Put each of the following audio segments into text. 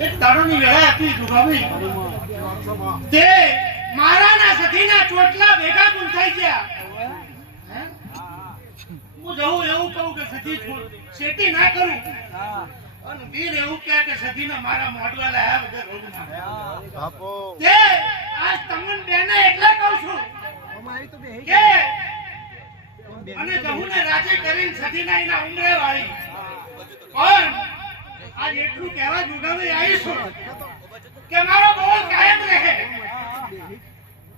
એક દાડોની વેળા હતી દુગાવી તે મારાના સધીના ચોટલા ભેગા ગુંથાઈ ગયા. હું જવું એવું કહું કે સધી શેટી ના કરું અને વીર એવું કહે કે સધીને મારા મોઢવા લાયા બધે રોગમાં બાપો તે આજ તમને બેને એટલે કહું છું કે અને જહુને રાજી કરીને સધીના એના ઉમરે વાળી પણ આજ એટલું કહેવા દુગાવી આવીશું કે મારો બોલ કાયમ રહે.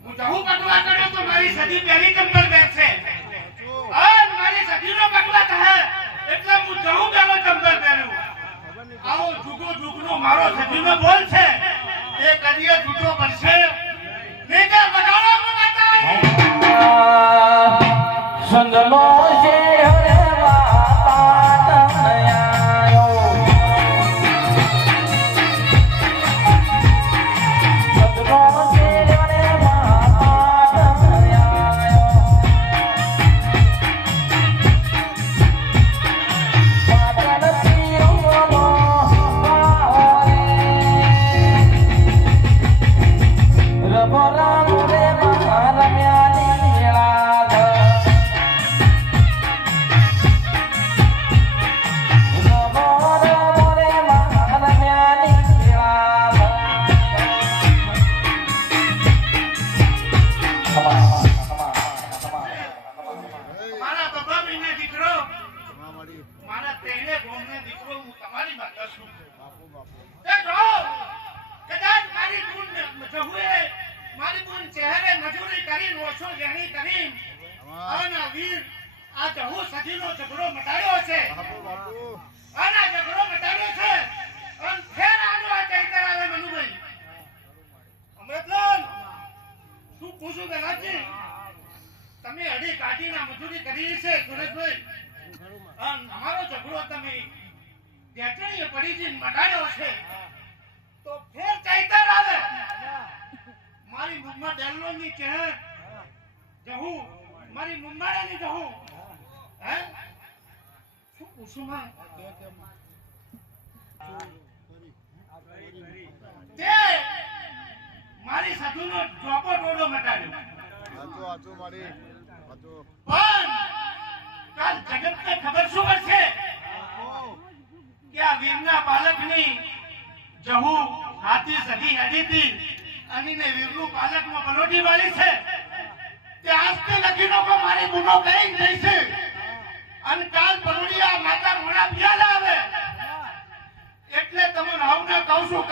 હું જહુ પકવા કર્યો તો મારી સધી પહેલી ચંપલ બેસે અને મારી સધીનો પકવા થાય એટલે હું જહુ પહેલો ચંપલ પહેર્યું. આવો જુગો જુગનો મારો સધીનો બોલ છે એ કદીએ જૂઠો બનશે નહીં કે બગાડો બગાતા સંગલો છે હરે બાપા તનયાયો સંગલો છે હરે બાપા તનયાયો પાતળ પીઓનો પાઓરે રબરા મોરે મહારમ્યાની મેળા મારા બાબા મહિને દીકરો મારા તેણે ગોમને દીકરો હું તમારી માતા છું બાપુ બાપુ તે જો કદાચ મારી ગુણ જહુએ મારી ગુણ ચહેરે મજૂરી કરી ઓછો જેણી કરી અને વીર આ જહુ સધીનો ઝઘડો મટાડ્યો છે બાપુ બાપુ અને ઝઘડો મટાડ્યો છે અને ફેર આનો આ ચૈતર આવે મનુભાઈ અમૃતલાલ શું પૂછું કે નથી તમે અડી કાઢીના મજૂરી કરી છે સુરેશભાઈ અમારો ઝઘડો તમે બેચણીએ પડી જઈને મટાડ્યો છે તો ફેર ચૈતર આવે મારી મુમ્મા ડેલ્લોની કે જહુ મારી મુમ્માડાની જહુ હે શું પૂછું માં તે મારી સધુનો ચોપો ટોડો મટાડ્યો આચો મારી આચો પણ કાલ જગતને ખબર શું પડશે કે આ વીરના પાલકની જહુ હાથી સધી હડીતી અને ને વીરનું પાલકમાં બલોટી વાળી છે તે આજથી લખીનો કો મારી ગુનો કઈ નહીં છે અને કાલ બલોડિયા માતા મોણા પિયાલા આવે એટલે તમને આવને કહું છું